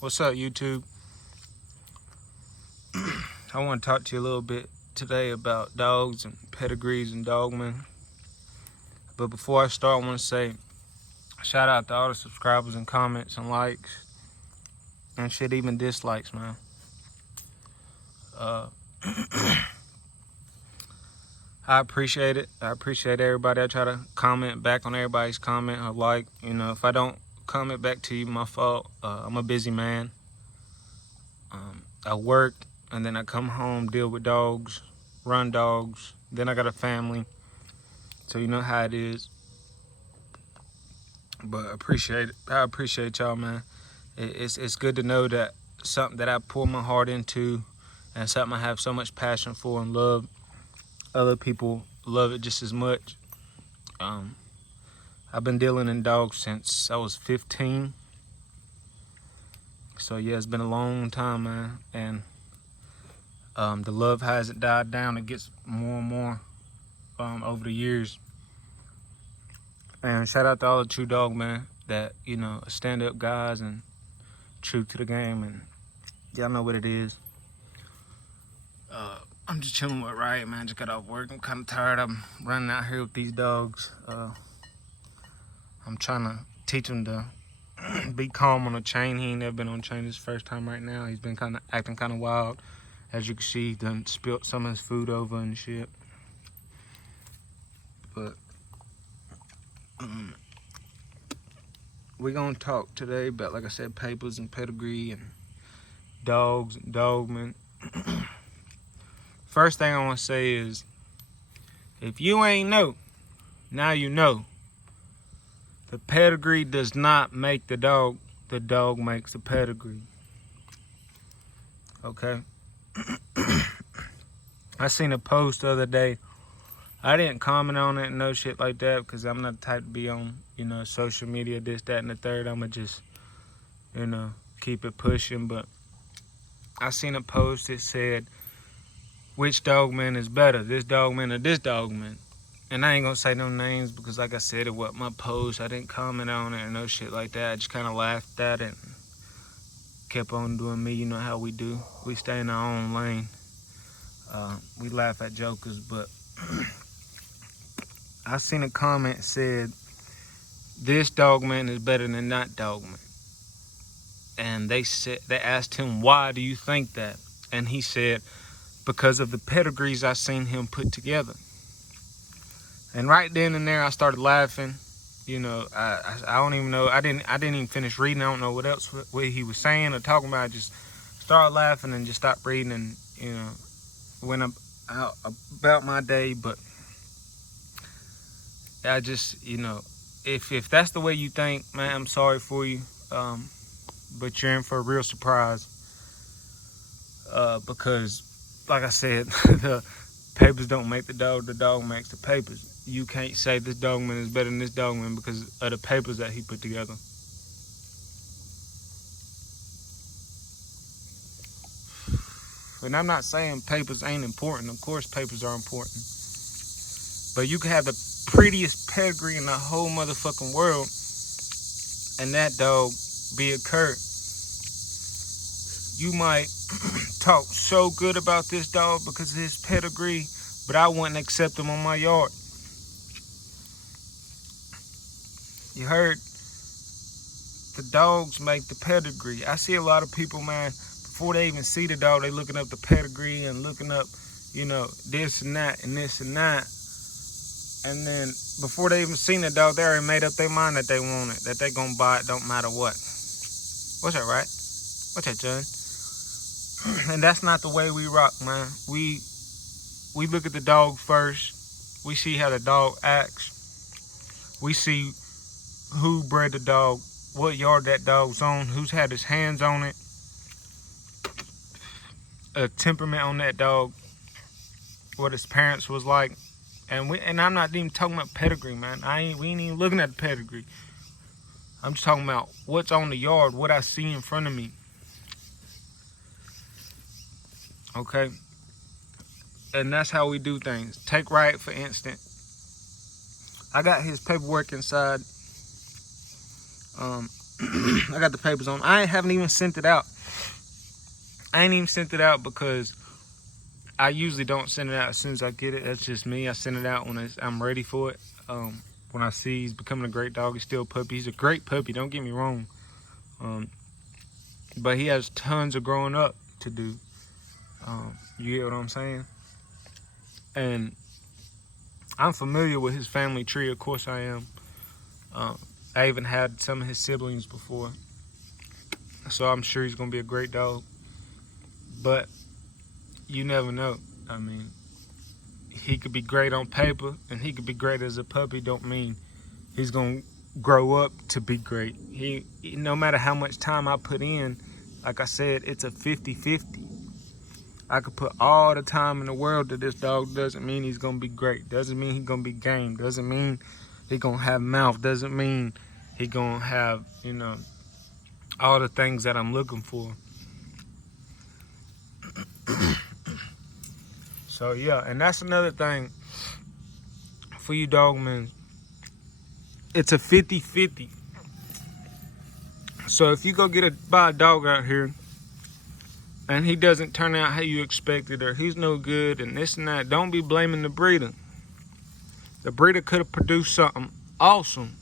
What's up, YouTube? I want to talk to you a little bit today about dogs and pedigrees and dogmen. But before I start, I want to say shout out to all the subscribers and comments and likes and shit, even dislikes, man. I appreciate it. I appreciate everybody. I try to comment back on everybody's comment or like. You know, if I don't comment back to you, my fault. I'm a busy man. I work and then I come home, deal with dogs, run dogs. Then I got a family. So you know how it is. But I appreciate y'all, man. It's good to know that something that I pour my heart into and something I have so much passion for and love, other people love it just as much. I've been dealing in dogs since I was 15. So yeah, it's been a long time, man. And the love hasn't died down. It gets more and more over the years. And shout out to all the true dog, man, that, you know, stand up guys and true to the game. And y'all know what it is. I'm just chilling with Riot, man. Just got off work. I'm kind of tired. I'm running out here with these dogs. I'm trying to teach him to be calm on a chain. He ain't never been on a chain. This first time right now. He's been kind of acting kind of wild. As you can see, he done spilt some of his food over and shit. But we're gonna talk today about, like I said, papers and pedigree and dogs and dogmen. First thing I want to say is, if you ain't know, now you know. The pedigree does not make the dog makes the pedigree. Okay? I seen a post the other day. I didn't comment on it and no shit like that because I'm not the type to be on, you know, social media, this, that, and the third. I'ma just, you know, keep it pushing. But I seen a post that said, which dogman is better, this dogman or this dogman? And I ain't gonna say no names because, like I said, it wasn't my post. I didn't comment on it or no shit like that. I just kind of laughed at it and kept on doing me. You know how we do. We stay in our own lane. We laugh at jokers, but I seen a comment said, this dogman is better than that dogman. And they asked him, why do you think that? And he said, because of the pedigrees I seen him put together. And right then and there, I started laughing. You know, I don't even know. I didn't even finish reading. I don't know what he was saying or talking about. I just started laughing and just stopped reading and, you know, went out about my day. But I just, you know, if that's the way you think, man, I'm sorry for you. But you're in for a real surprise. Because, like I said, the papers don't make the dog makes the papers. You can't say this dogman is better than this dogman because of the papers that he put together. And I'm not saying papers ain't important. Of course papers are important. But you can have the prettiest pedigree in the whole motherfucking world and that dog be a cur. You might talk so good about this dog because of his pedigree, but I wouldn't accept him on my yard. You heard? The dogs make the pedigree. I see a lot of people, man, before they even see the dog, they looking up the pedigree and looking up, you know, this and that and this and that. And then before they even seen the dog, they already made up their mind that they want it, that they gonna buy it, don't matter what. What's that, right? What's that, John? And that's not the way we rock, man. We look at the dog first. We see how the dog acts. We see who bred the dog, what yard that dog's on, who's had his hands on it, a temperament on that dog, what his parents was like. And I'm not even talking about pedigree, man. We ain't even looking at the pedigree. I'm just talking about what's on the yard, what I see in front of me. Okay? And that's how we do things. Take Riot, for instance. I got his paperwork inside. I got the papers on. I haven't even sent it out. I ain't even sent it out because I usually don't send it out as soon as I get it. That's just me. I send it out when I'm ready for it. When I see he's becoming a great dog, he's still a puppy. He's a great puppy, don't get me wrong. But he has tons of growing up to do. You get what I'm saying? And I'm familiar with his family tree. Of course I am. I even had some of his siblings before. So I'm sure he's going to be a great dog. But you never know. I mean, he could be great on paper and he could be great as a puppy. Don't mean he's going to grow up to be great. No matter how much time I put in, like I said, it's a 50-50. I could put all the time in the world to this dog. Doesn't mean he's going to be great. Doesn't mean he's going to be game. Doesn't mean he's going to have mouth. Doesn't mean he's going to have, all the things that I'm looking for. So, yeah, and that's another thing for you dogmen. It's a 50-50. So if you go buy a dog out here and he doesn't turn out how you expected, or he's no good and this and that, don't be blaming the breeder. The breeder could have produced something awesome,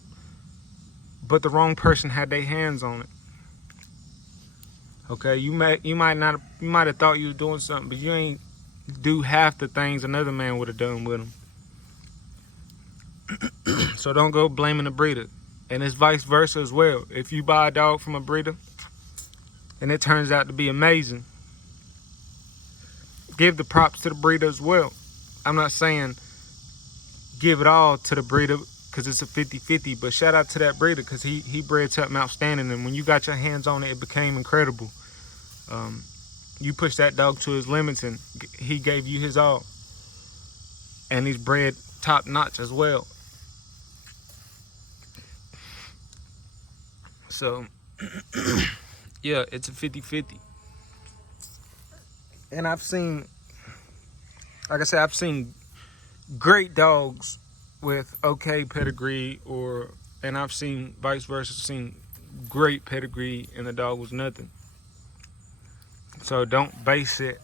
but the wrong person had their hands on it. Okay, you might have thought you was doing something, but you ain't do half the things another man would have done with him. So don't go blaming the breeder. And it's vice versa as well. If you buy a dog from a breeder and it turns out to be amazing, give the props to the breeder as well. I'm not saying give it all to the breeder because it's a 50-50, but shout out to that breeder because he bred something outstanding, and when you got your hands on it, it became incredible. You pushed that dog to his limits and he gave you his all. And he's bred top notch as well. So, yeah, it's a 50-50. And I've seen, like I said, I've seen great dogs with okay pedigree, and I've seen vice versa, seen great pedigree and the dog was nothing. So don't base it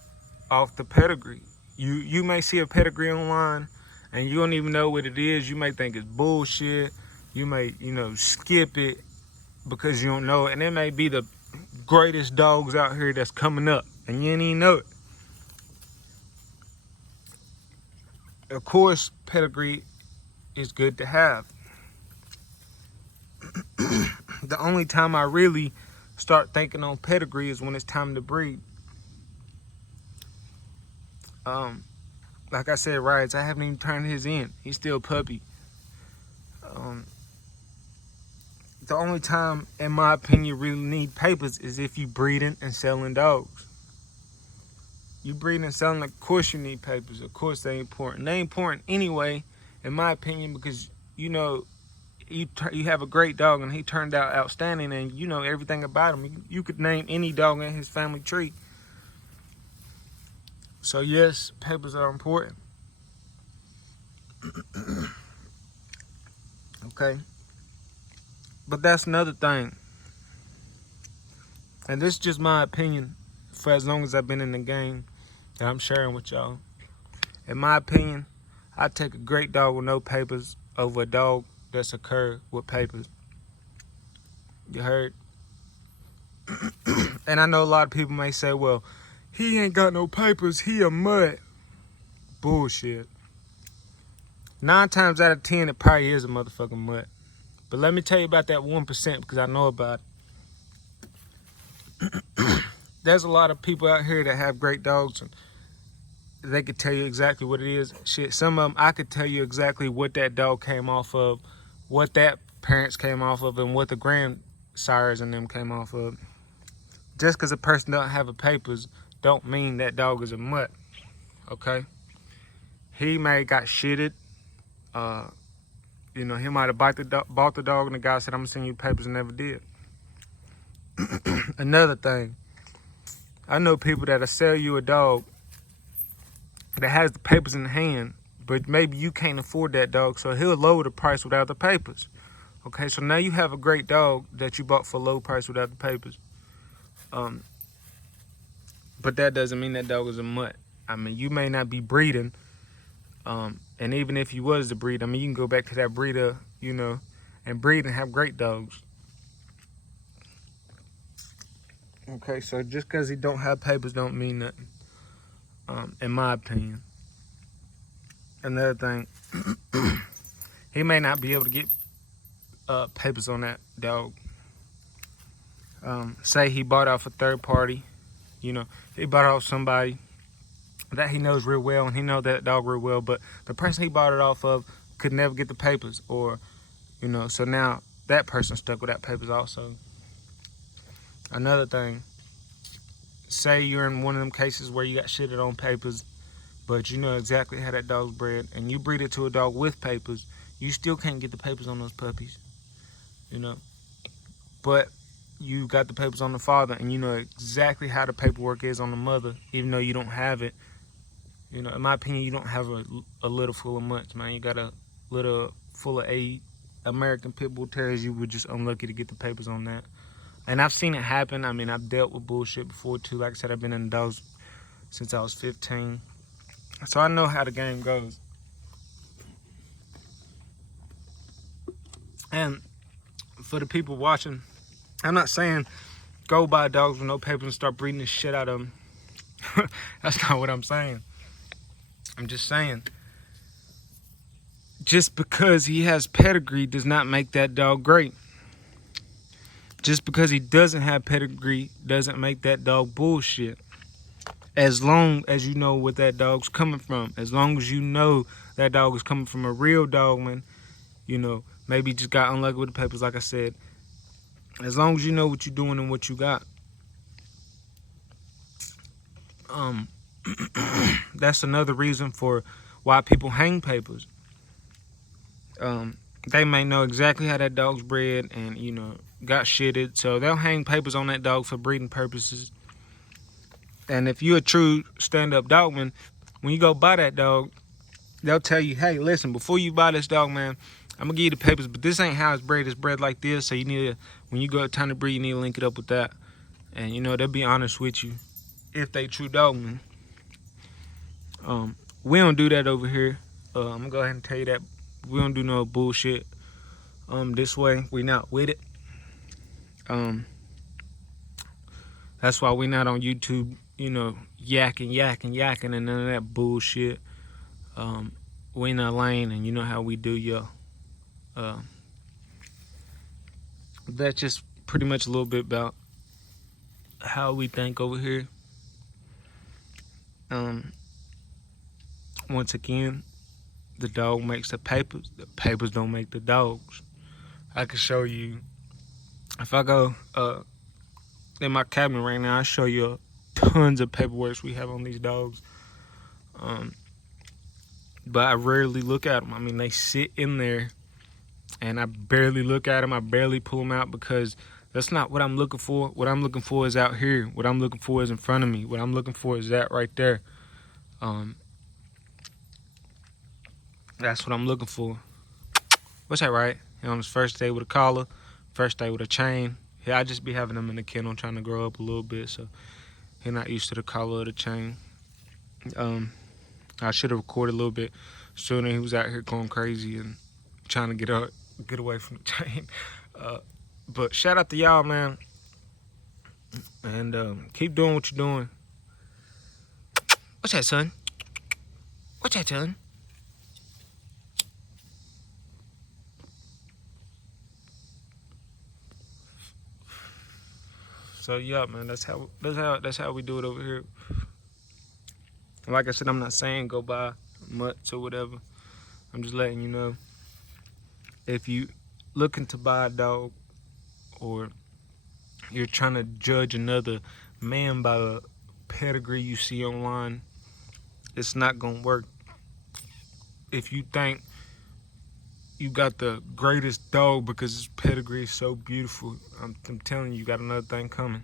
off the pedigree. You may see a pedigree online and you don't even know what it is. You may think it's bullshit. You may, skip it because you don't know it. And it may be the greatest dogs out here that's coming up and you didn't even know it. Of course, pedigree is good to have. The only time I really start thinking on pedigree is when it's time to breed. Like I said, Riots, I haven't even turned his in. He's still a puppy. The only time, in my opinion, you really need papers is if you breeding and selling dogs. You breeding and selling, of course you need papers. Of course they're important. They're important anyway, in my opinion, because, you have a great dog and he turned out outstanding and you know everything about him. You could name any dog in his family tree. So yes, papers are important. Okay. But that's another thing. And this is just my opinion for as long as I've been in the game that I'm sharing with y'all. In my opinion, I take a great dog with no papers over a dog that's a cur with papers. You heard? And I know a lot of people may say, well, he ain't got no papers, he a mutt. Bullshit. 9 times out of 10, it probably is a motherfucking mutt. But let me tell you about that 1% because I know about it. There's a lot of people out here that have great dogs and they could tell you exactly what it is. Shit, some of them, I could tell you exactly what that dog came off of, what that parents came off of, and what the grandsires and them came off of. Just because a person don't have the papers don't mean that dog is a mutt, okay? He may have got shitted. He might have bought the dog and the guy said, I'm going to send you papers, and never did. Another thing, I know people that'll sell you a dog that has the papers in hand, but maybe you can't afford that dog, so he'll lower the price without the papers. Okay, so now you have a great dog that you bought for low price without the papers. But that doesn't mean that dog is a mutt. I mean, you may not be breeding. And even if you was to breed, I mean, you can go back to that breeder, you know, and breed and have great dogs. Okay, so just because he don't have papers don't mean nothing, in my opinion. Another thing, he may not be able to get papers on that dog. Say he bought off a third party, you know, he bought off somebody that he knows real well, and he knows that dog real well, but the person he bought it off of could never get the papers, or, you know, so now that person stuck without papers also. Another thing, say you're in one of them cases where you got shitted on papers, but you know exactly how that dog's bred, and you breed it to a dog with papers, you still can't get the papers on those puppies, you know. But you got the papers on the father, and you know exactly how the paperwork is on the mother, even though you don't have it. You know, in my opinion, you don't have a litter full of mutts, man. You got a litter full of American Pit Bull Terriers. You were just unlucky to get the papers on that. And I've seen it happen. I mean, I've dealt with bullshit before, too. Like I said, I've been in dogs since I was 15. So I know how the game goes. And for the people watching, I'm not saying go buy dogs with no papers and start breeding the shit out of them. That's not what I'm saying. I'm just saying, just because he has pedigree does not make that dog great. Just because he doesn't have pedigree doesn't make that dog bullshit. As long as you know what that dog's coming from, as long as you know that dog is coming from a real dog, man, you know, maybe just got unlucky with the papers, like I said. As long as you know what you're doing and what you got. That's another reason for why people hang papers. They may know exactly how that dog's bred and, you know, got shitted, so they'll hang papers on that dog for breeding purposes. And if you're a true stand-up dogman, when you go buy that dog, they'll tell you, hey, listen, before you buy this dog, man, I'm gonna give you the papers, but this ain't how it's bred. It's bred like this, so you need to, when you go time to breed, you need to link it up with that. And, you know, they'll be honest with you if they true dogmen. We don't do that over here. I'm gonna go ahead and tell you that we don't do no bullshit. This way, we not with it. That's why we not on YouTube, you know, yakking and none of that bullshit. We in our lane, and you know how we do, yo. That's just pretty much a little bit about how we think over here. Once again, the dog makes the papers don't make the dogs. I can show you, if I go in my cabinet right now, I show you tons of paperwork we have on these dogs. But I rarely look at them. I mean, they sit in there, and I barely look at them. I barely pull them out, because that's not what I'm looking for. What I'm looking for is out here. What I'm looking for is in front of me. What I'm looking for is that right there. That's what I'm looking for. What's that, right? You know, on his first day with a collar, first day with a chain. Yeah, I just be having him in the kennel trying to grow up a little bit, so he's not used to the collar or the chain. I should have recorded a little bit sooner. He was out here going crazy and trying to get away from the chain. But shout out to y'all, man. And keep doing what you're doing. What's that, son? What's that, son? So yeah, man, that's how we do it over here. Like I said, I'm not saying go buy mutts or whatever. I'm just letting you know, if you looking to buy a dog, or you're trying to judge another man by the pedigree you see online, it's not gonna work. If you think you got the greatest dog because his pedigree is so beautiful, I'm telling you, you got another thing coming.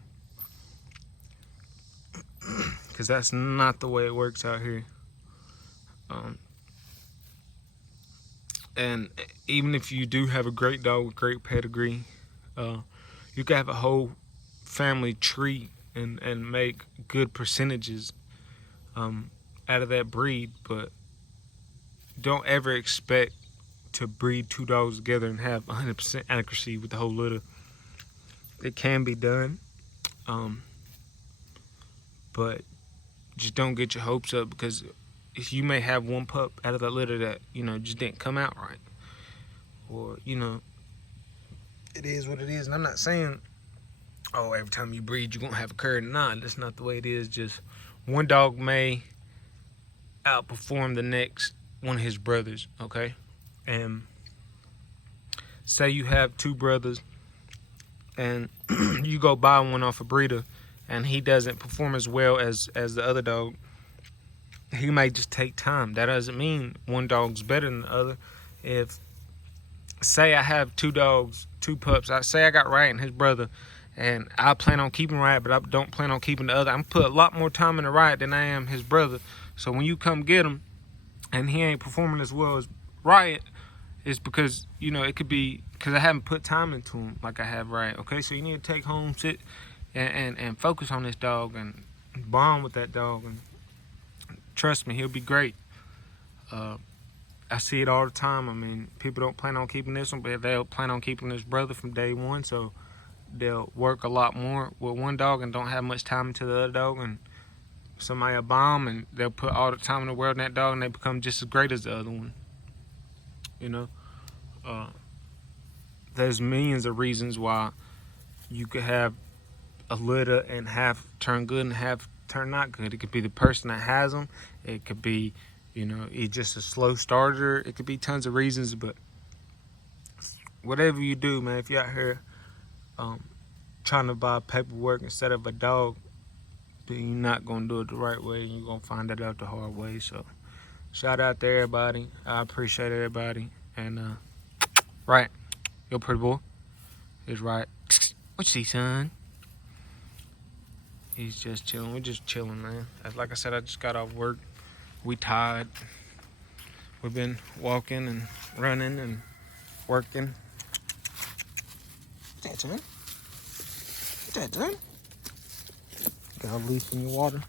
Because that's not the way it works out here. And even if you do have a great dog with great pedigree, you can have a whole family tree and make good percentages out of that breed. But don't ever expect to breed two dogs together and have 100% accuracy with the whole litter. It can be done, but just don't get your hopes up, because if you may have one pup out of that litter that, you know, just didn't come out right, or, you know, it is what it is. And I'm not saying, oh, every time you breed you're gonna have a cur. Nah, that's not the way it is. Just one dog may outperform the next one of his brothers, okay? And say you have two brothers and you go buy one off a breeder and he doesn't perform as well as the other dog. He may just take time. That doesn't mean one dog's better than the other. If, say I have two dogs, two pups, I say I got Riot and his brother, and I plan on keeping Riot, but I don't plan on keeping the other. I'm put a lot more time in the Riot than I am his brother. So when you come get him and he ain't performing as well as Riot, it's because, you know, it could be because I haven't put time into him like I have Riot. Okay, so you need to take home, sit, and focus on this dog and bond with that dog, and trust me, he'll be great. I see it all the time. I mean, people don't plan on keeping this one, but they'll plan on keeping this brother from day one, so they'll work a lot more with one dog and don't have much time into the other dog, and somebody will buy them and they'll put all the time in the world in that dog and they become just as great as the other one. You know, there's millions of reasons why you could have a litter and half turn good and half turn not good. It could be the person that has them. It could be, you know, it's just a slow starter. It could be tons of reasons, but whatever you do, man, if you're out here trying to buy paperwork instead of a dog, then you're not going to do it the right way, and you're going to find that out the hard way. So shout out to everybody. I appreciate everybody. And right, yo, pretty boy, is right. What you see, son? He's just chilling. We're just chilling, man. As like I said, I just got off work. We tired. We've been walking and running and working. What's that, son? What's that, son? Got a leaf in your water.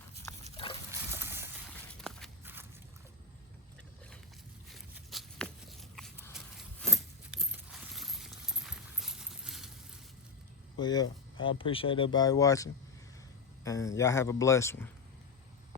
But yeah, I appreciate everybody watching. And y'all have a blessed one.